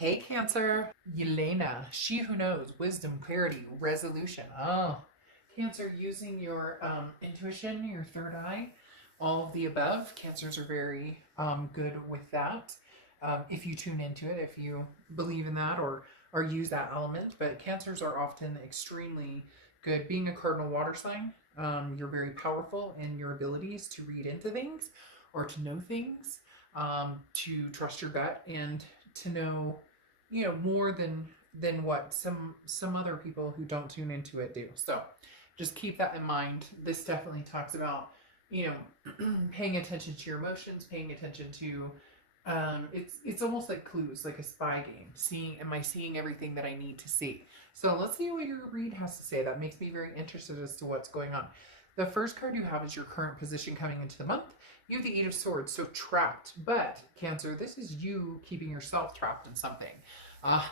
Hey, Cancer. Yelena, she who knows, wisdom, clarity, resolution. Oh, Cancer, using your intuition, your third eye, all of the above. Cancers are very good with that. If you tune into it, if you believe in that or use that element. But cancers are often extremely good. Being a cardinal water sign, you're very powerful in your abilities to read into things or to know things, to trust your gut and to know more than what some other people who don't tune into it do. So just keep that in mind. This definitely talks about paying attention to your emotions, paying attention to it's almost like clues, like a spy game. Seeing, am I seeing everything that I need to see? So let's see what your read has to say. That makes me very interested as to what's going on. The first card you have is your current position coming into the month. You have the Eight of Swords, so trapped. But, Cancer, this is you keeping yourself trapped in something. Uh,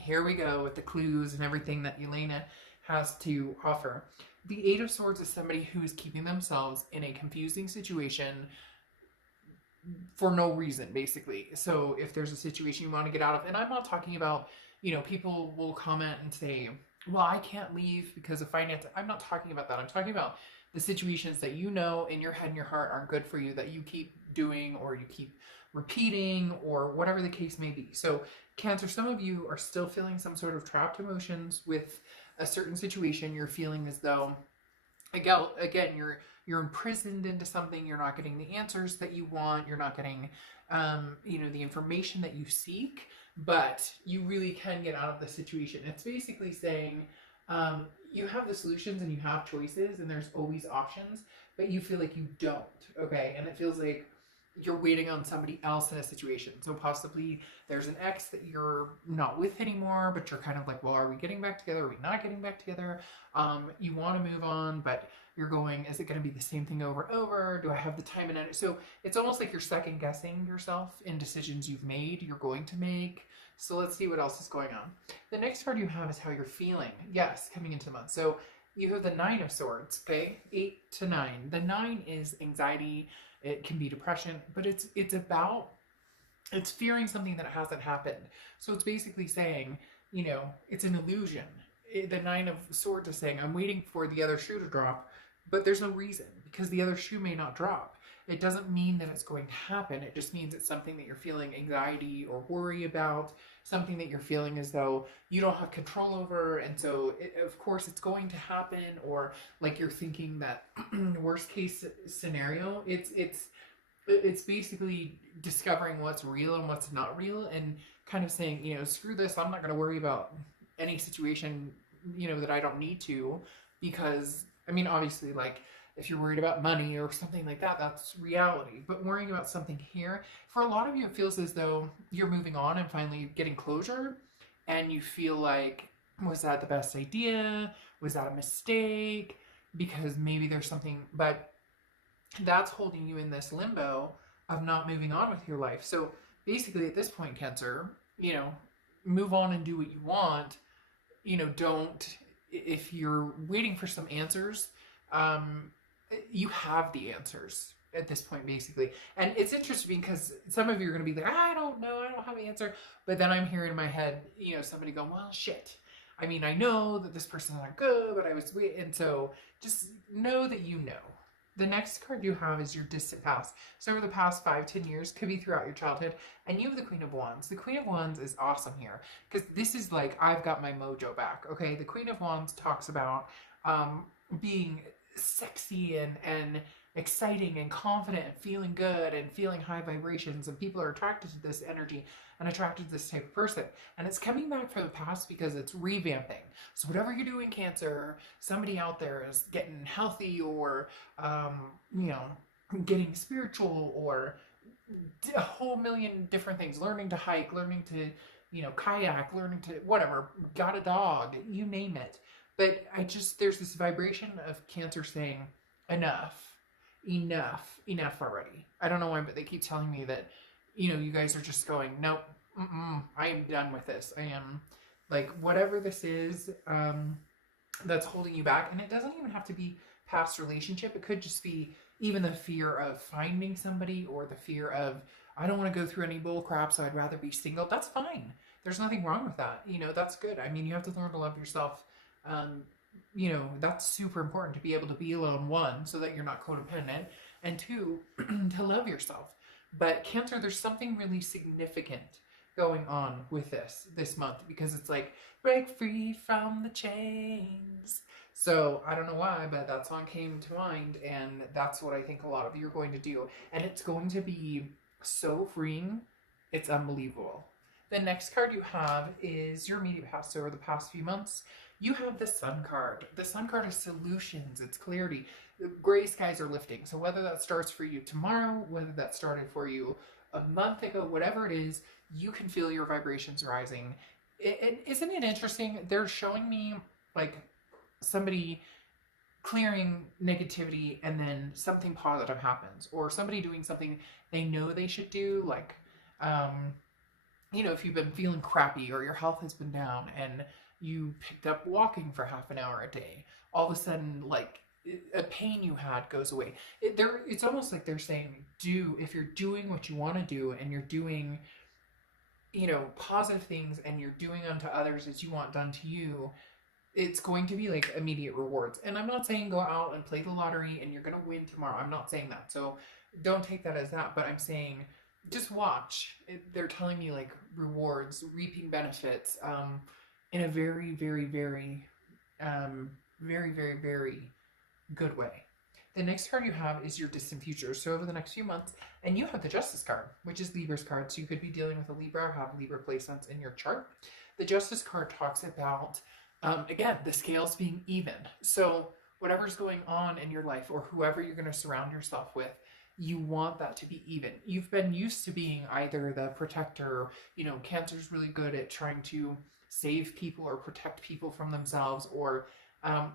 Here we go with the clues and everything that Elena has to offer. The Eight of Swords is somebody who is keeping themselves in a confusing situation for no reason, basically. So if there's a situation you want to get out of, and I'm not talking about, people will comment and say, well, I can't leave because of finance. I'm not talking about that. I'm talking about the situations that in your head and your heart aren't good for you, that you keep doing or you keep repeating or whatever the case may be. So, Cancer, some of you are still feeling some sort of trapped emotions with a certain situation. You're feeling as though, again, you're imprisoned into something. You're not getting the answers that you want. You're not getting, the information that you seek. But you really can get out of the situation. It's basically saying you have the solutions and you have choices and there's always options, but you feel like you don't. Okay, and it feels like you're waiting on somebody else in a situation. So possibly there's an ex that you're not with anymore, but you're kind of like, well, are we getting back together? Are we not getting back together? You want to move on, but you're going, is it going to be the same thing over and over? Do I have the time and energy? So it's almost like you're second guessing yourself in decisions you've made, you're going to make. So let's see what else is going on. The next card you have is how you're feeling. Yes, coming into the month. So you have the Nine of Swords, okay? 8 to 9. The 9 is anxiety. It can be depression, but it's fearing something that hasn't happened. So it's basically saying, it's an illusion. The Nine of Swords is saying, I'm waiting for the other shoe to drop, but there's no reason because the other shoe may not drop. It doesn't mean that it's going to happen. It just means it's something that you're feeling anxiety or worry about, something that you're feeling as though you don't have control over. And so, of course, it's going to happen. Or like you're thinking that worst case scenario, it's basically discovering what's real and what's not real and kind of saying, screw this. I'm not going to worry about any situation, that I don't need to, because I mean, obviously, like, if you're worried about money or something like that, that's reality. But worrying about something here, for a lot of you, it feels as though you're moving on and finally getting closure. And you feel like, was that the best idea? Was that a mistake? Because maybe there's something, but that's holding you in this limbo of not moving on with your life. So basically, at this point, Cancer, move on and do what you want. Don't, if you're waiting for some answers, you have the answers at this point, basically. And it's interesting because some of you are going to be like, I don't know, I don't have an answer. But then I'm hearing in my head, somebody go, well, shit. I mean, I know that this person's not good, but I was waiting. And so just know that you know. The next card you have is your distant past. So over the past 5-10 years, could be throughout your childhood, and you have the Queen of Wands. The Queen of Wands is awesome here because this is like, I've got my mojo back. Okay, the Queen of Wands talks about being sexy and exciting and confident and feeling good and feeling high vibrations, and people are attracted to this energy and attracted to this type of person, and it's coming back from the past because it's revamping. So whatever you're doing, Cancer, somebody out there is getting healthy or getting spiritual or a whole million different things, learning to hike, learning to kayak, learning to whatever, got a dog, you name it. But there's this vibration of Cancer saying, enough already. I don't know why, but they keep telling me that, you guys are just going, nope, I am done with this. I am, like, whatever this is, that's holding you back. And it doesn't even have to be past relationship. It could just be even the fear of finding somebody or the fear of I don't want to go through any bull crap, so I'd rather be single. That's fine. There's nothing wrong with that. You know, that's good. I mean, you have to learn to love yourself. Um, you know, that's super important to be able to be alone, one, so that you're not codependent, and two, to love yourself. But Cancer, there's something really significant going on with this month, because it's like break free from the chains. So I don't know why, but that song came to mind, and that's what I think a lot of you are going to do. And it's going to be so freeing. It's unbelievable. The next card you have is your immediate past. So over the past few months, you have the Sun card. The Sun card is solutions, it's clarity. The gray skies are lifting. So whether that starts for you tomorrow, whether that started for you a month ago, whatever it is, you can feel your vibrations rising. Isn't it interesting? They're showing me like somebody clearing negativity, and then something positive happens, or somebody doing something they know they should do, like you know, if you've been feeling crappy or your health has been down and you picked up walking for half an hour a day, all of a sudden, like, a pain you had goes away. It's almost like they're saying, if you're doing what you want to do, and you're doing, you know, positive things, and you're doing unto others as you want done to you, it's going to be like immediate rewards. And I'm not saying go out and play the lottery and you're going to win tomorrow. I'm not saying that. So don't take that as that, but I'm saying just watch. They're telling me like rewards, reaping benefits, in a very, very, very, very, very, very good way. The next card you have is your distant future. So over the next few months, and you have the Justice card, which is Libra's card. So you could be dealing with a Libra or have Libra placements in your chart. The Justice card talks about, again, the scales being even. So whatever's going on in your life, or whoever you're going to surround yourself with, you want that to be even. You've been used to being either the protector, you know, Cancer's really good at trying to save people or protect people from themselves, or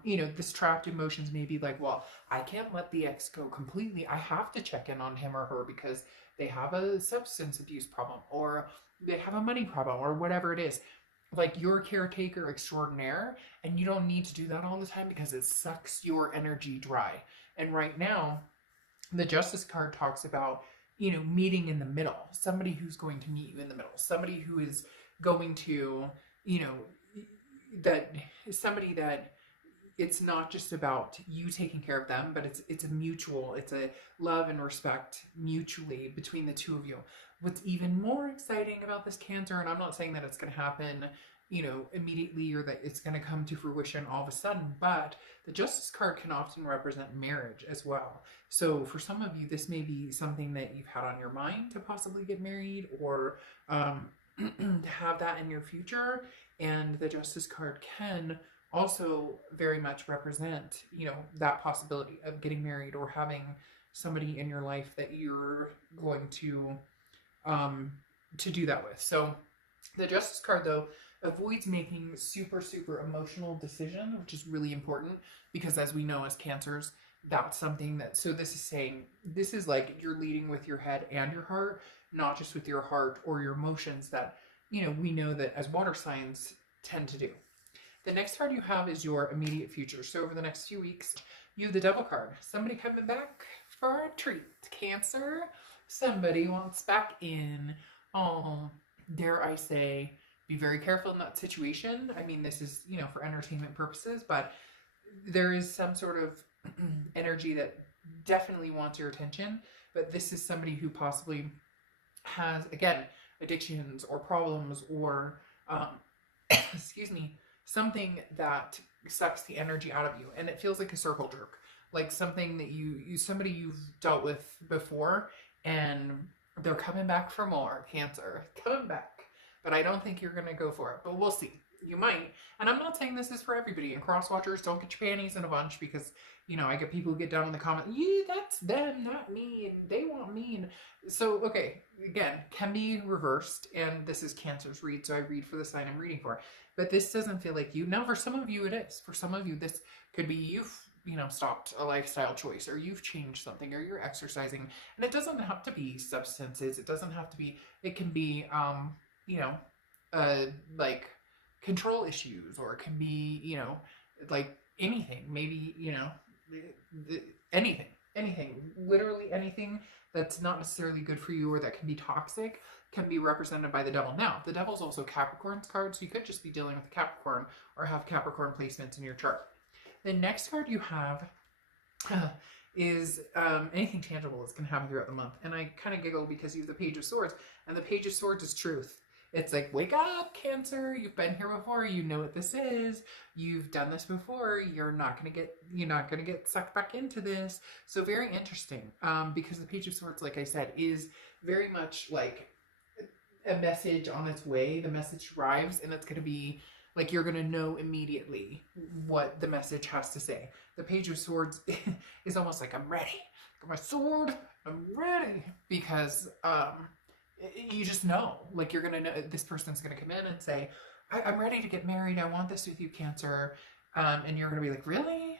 you know, this trapped emotions may be like, well, I can't let the ex go completely. I have to check in on him or her because they have a substance abuse problem, or they have a money problem, or whatever it is. Like, you're a caretaker extraordinaire, and you don't need to do that all the time because it sucks your energy dry. And right now, the Justice card talks about, you know, meeting in the middle. Somebody who's going to meet you in the middle. Somebody who is going to, you know, that somebody that it's not just about you taking care of them, but it's a mutual, it's a love and respect mutually between the two of you. What's even more exciting about this Cancer, and I'm not saying that it's going to happen, you know, immediately, or that it's going to come to fruition all of a sudden, but the Justice card can often represent marriage as well. So for some of you, this may be something that you've had on your mind to possibly get married, or to have that in your future. And the Justice card can also very much represent, you know, that possibility of getting married, or having somebody in your life that you're going to do that with. So the Justice card, though, avoids making super, super emotional decisions, which is really important, because as we know as Cancers, that's something that, so this is saying, this is like you're leading with your head and your heart, not just with your heart or your emotions, that, you know, we know that as water signs tend to do. The next card you have is your immediate future. So over the next few weeks, you have the Devil card. Somebody coming back for a treat. Cancer, somebody wants back in. Oh, dare I say, be very careful in that situation. I mean, this is, you know, for entertainment purposes, but there is some sort of energy that definitely wants your attention. But this is somebody who possibly has, again, addictions or problems, or excuse me, something that sucks the energy out of you, and it feels like a circle jerk, like something that somebody you've dealt with before, and they're coming back for more. Cancer, coming back, but I don't think you're gonna go for it, but we'll see. You might. And I'm not saying this is for everybody, and cross watchers, don't get your panties in a bunch, because, you know, I get people who get down in the comment, yeah, that's them, not me, and they want me. And so, okay, again, can be reversed, and this is Cancer's read, so I read for the sign I'm reading for. But this doesn't feel like you. Now, for some of you, it is. For some of you, this could be you've, you know, stopped a lifestyle choice, or you've changed something, or you're exercising. And it doesn't have to be substances. It doesn't have to be, it can be, you know, like control issues, or it can be, you know, like anything. Maybe, you know, anything. anything, literally anything that's not necessarily good for you or that can be toxic can be represented by the devil. Now, the devil's also Capricorn's card, so you could just be dealing with a Capricorn or have Capricorn placements in your chart. The next card you have is anything tangible that's going to happen throughout the month. And I kind of giggle because you have the Page of Swords, and the Page of Swords is truth. It's like, wake up, Cancer. You've been here before. You know what this is. You've done this before. You're not gonna get sucked back into this. So very interesting. Because the Page of Swords, like I said, is very much like a message on its way. The message arrives, and it's gonna be like you're gonna know immediately what the message has to say. The Page of Swords is almost like, I'm ready. Got my sword. I'm ready, because you just know, like, you're gonna know this person's gonna come in and say, I'm ready to get married. I want this with you, Cancer. And you're gonna be like, really?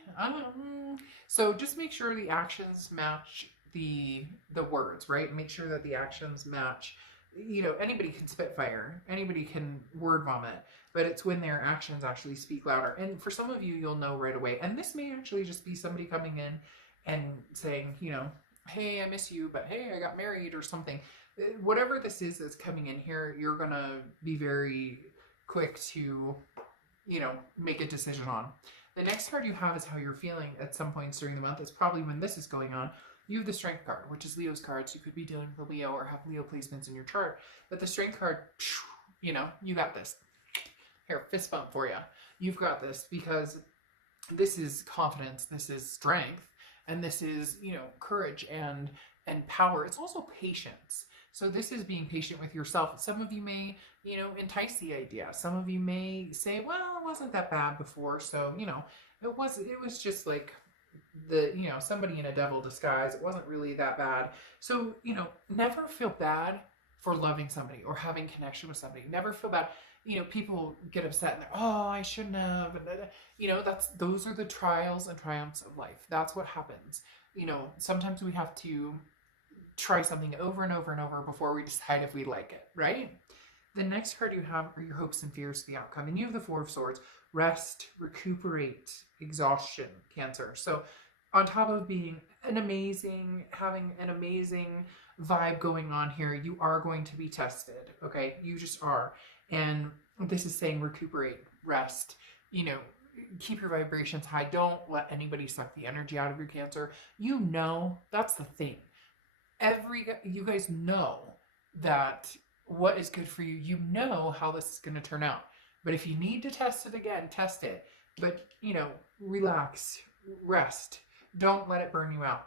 So just make sure the actions match the words, right? Make sure that the actions match. You know, anybody can spit fire, anybody can word vomit, but it's when their actions actually speak louder. And for some of you, you'll know right away. And this may actually just be somebody coming in and saying, you know, hey, I miss you, but hey, I got married or something. Whatever this is that's coming in here, you're going to be very quick to, you know, make a decision on. The next card you have is how you're feeling at some points during the month. It's probably when this is going on. You have the Strength card, which is Leo's card. So you could be dealing with a Leo or have Leo placements in your chart. But the Strength card, you know, you got this. Here, fist bump for you. You've got this, because this is confidence, this is strength, and this is, you know, courage and power. It's also patience. So this is being patient with yourself. Some of you may, you know, entice the idea. Some of you may say, well, it wasn't that bad before. So, you know, it was just like you know, somebody in a devil disguise. It wasn't really that bad. So, you know, never feel bad for loving somebody or having connection with somebody. Never feel bad. You know, people get upset and they're, oh, I shouldn't have. You know, those are the trials and triumphs of life. That's what happens. You know, sometimes we have to try something over and over and over before we decide if we like it, right? The next card you have are your hopes and fears for the outcome. And you have the Four of Swords. Rest, recuperate, exhaustion, Cancer. So on top of having an amazing vibe going on here, you are going to be tested, okay? You just are. And this is saying recuperate, rest, you know, keep your vibrations high. Don't let anybody suck the energy out of your, Cancer. You know, that's the thing. You guys know that what is good for you. You know how this is going to turn out. But if you need to test it again, test it. But, you know, relax, rest. Don't let it burn you out.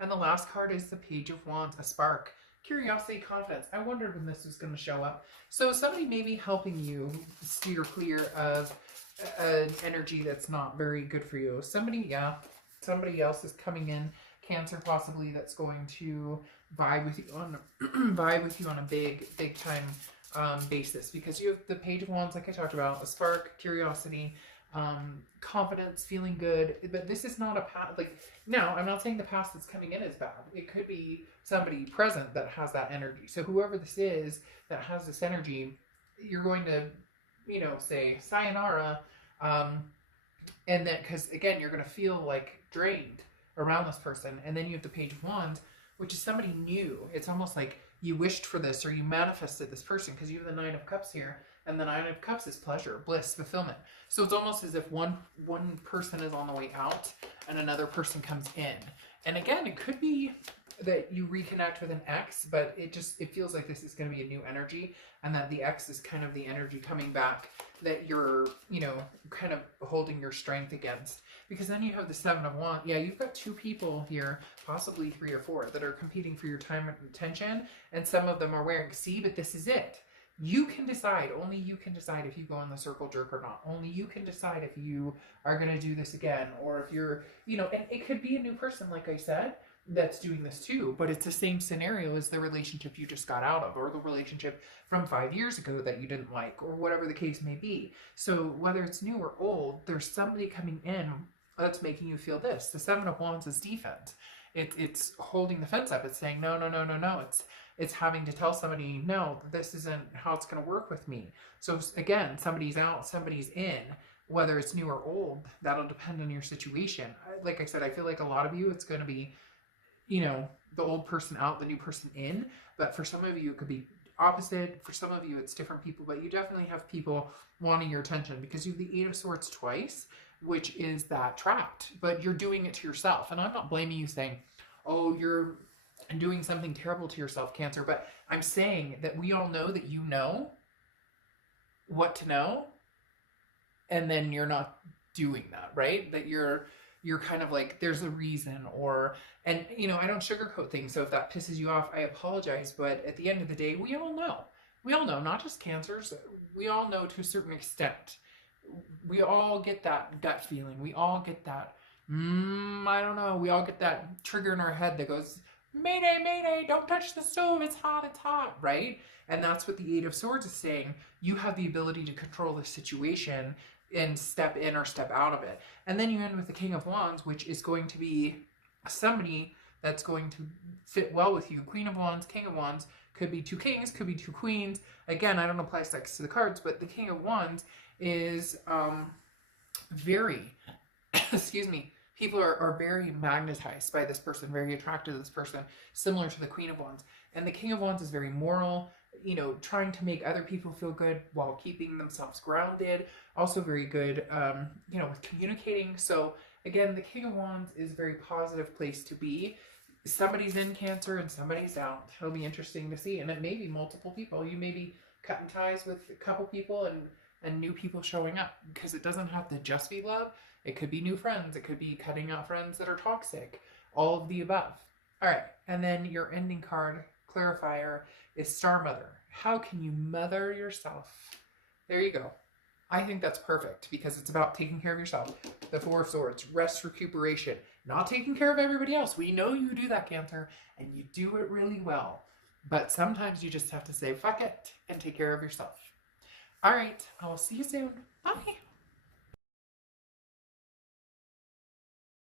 And the last card is the Page of Wands, a spark. Curiosity, confidence. I wondered when this was going to show up. So somebody may be helping you steer clear of an energy that's not very good for you. Somebody else is coming in, Cancer possibly, that's going to vibe with you on a big time basis, because you have the Page of Wands, like I talked about, a spark, curiosity, confidence, feeling good. But this is not a past. Like, no, I'm not saying the past that's coming in is bad. It could be somebody present that has that energy. So whoever this is that has this energy, you're going to, you know, say sayonara, and then, because again, you're going to feel like drained around this person. And then you have the Page of Wands, which is somebody new. It's almost like you wished for this or you manifested this person, because you have the Nine of Cups here, and the Nine of Cups is pleasure, bliss, fulfillment. So it's almost as if one person is on the way out and another person comes in. And again, it could be that you reconnect with an ex, but it feels like this is going to be a new energy, and that the ex is kind of the energy coming back that you're, you know, kind of holding your strength against. Because then you have the Seven of Wands. Yeah, you've got two people here, possibly 3 or 4, that are competing for your time and attention, and some of them are wearing, see, but this is it. You can decide, only you can decide if you go in the circle jerk or not. Only you can decide if you are going to do this again, or if you're, you know, and it could be a new person, like I said, that's doing this too, but it's the same scenario as the relationship you just got out of, or the relationship from 5 years ago that you didn't like, or whatever the case may be. So whether it's new or old, there's somebody coming in that's making you feel this. The Seven of Wands is defense. It's holding the fence up. It's saying, no. It's having to tell somebody, no, this isn't how it's going to work with me. So again, somebody's out, somebody's in, whether it's new or old, that'll depend on your situation. Like I said, I feel like a lot of you, it's going to be, you know, the old person out, the new person in. But for some of you, it could be opposite. For some of you, it's different people. But you definitely have people wanting your attention because you have the Eight of Swords twice, which is that trapped. But you're doing it to yourself. And I'm not blaming you saying, oh, you're doing something terrible to yourself, Cancer. But I'm saying that we all know that you know what to know. And then you're not doing that, right? That you're kind of like, there's a reason, or, and you know, I don't sugarcoat things. So if that pisses you off, I apologize. But at the end of the day, we all know. We all know, not just Cancers. We all know to a certain extent. We all get that gut feeling. We all get that, I don't know. We all get that trigger in our head that goes, Mayday, Mayday, don't touch the stove. It's hot, right? And that's what the Eight of Swords is saying. You have the ability to control the situation and step in or step out of it. And then you end with the King of Wands, which is going to be somebody that's going to fit well with you. Queen of Wands, King of Wands, could be two kings, could be two queens. Again, I don't apply sex to the cards, but the King of Wands is very, excuse me, people are very magnetized by this person, very attracted to this person, similar to the Queen of Wands. And the King of Wands is very moral, you know, trying to make other people feel good while keeping themselves grounded. Also very good, you know, with communicating. So again, the King of Wands is a very positive place to be. Somebody's in Cancer and somebody's out. It'll be interesting to see. And it may be multiple people. You may be cutting ties with a couple people and new people showing up, because it doesn't have to just be love. It could be new friends. It could be cutting out friends that are toxic. All of the above. All right. And then your ending card, clarifier, is Star Mother. How can you mother yourself? There you go. I think that's perfect because it's about taking care of yourself. The Four of Swords, rest, recuperation, not taking care of everybody else. We know you do that, Cancer, and you do it really well. But sometimes you just have to say, fuck it, and take care of yourself. All right. I will see you soon. Bye.